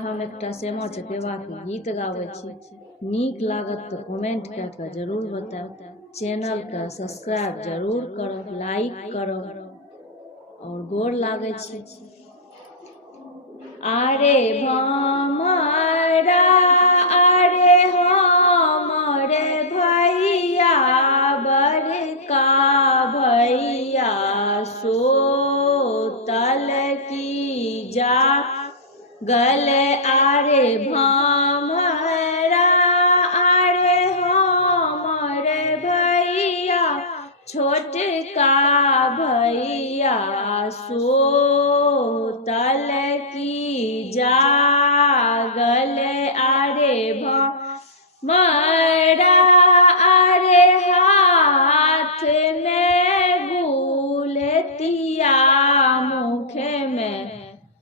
हम एकटा श्यामा चकेबा के गीत गाबै छी। नीक लागत तो कमेंट कऽ के जरूर बताएब। चैनल के सब्सक्राइब जरूर करब, लाइक करब और गोर लागै छी। आरे भमरा आरे हमरे भैया बड़का भैया सोतल की जा गले आरे भमरा आरे हमरे भैया छोटका भैया सोतल की जागल आरे भमरा आरे हाथ में गुलतिया मुख में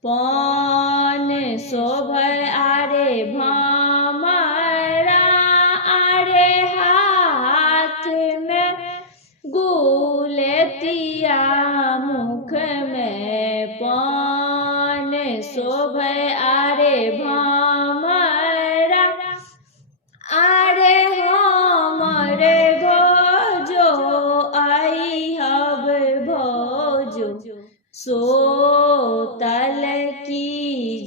पान शोभे आरे भमरा आरे हाथ में गुलतिया मुख में पान शोभे आरे भमरा आरे हमरे भोजो आई हब भोजो सोतल की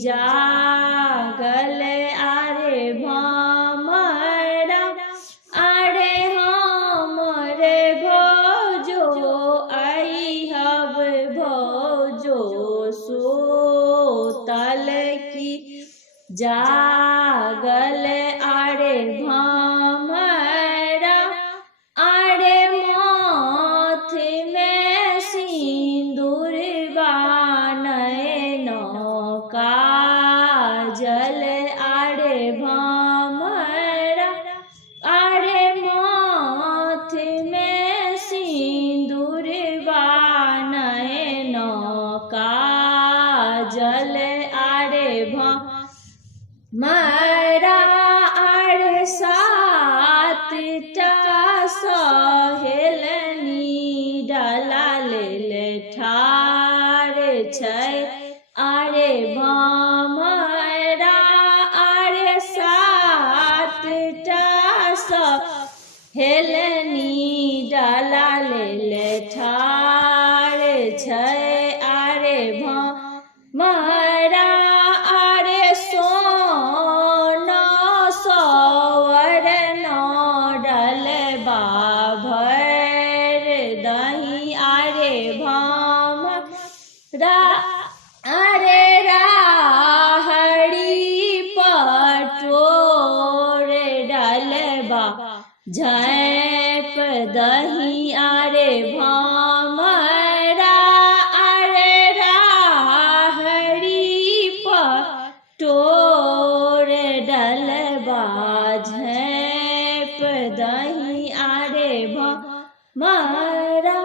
जागल आरे भमरा आरे हमरे भोजो आई हब भोजो सोतल की जागल आरे भमरा आरे माथ में सिंदूर बानैन काजल आरे भमरा आरे माथ में सिंदूर बानैन काजल आरे भमरा आरे सातटा सहेलनी डाला ले ठार छै आरे भमरा आरे सातटा सहेलनी डाला ले ठार छै आरे भमरा आरे सोना सवरन डलबा भर दही आरे भमरा आरे राहड़ी पटोर डलबा झैप दही आरे भमरा आरे राहड़ी पटोर डलबा झैप दही आरे भमरा।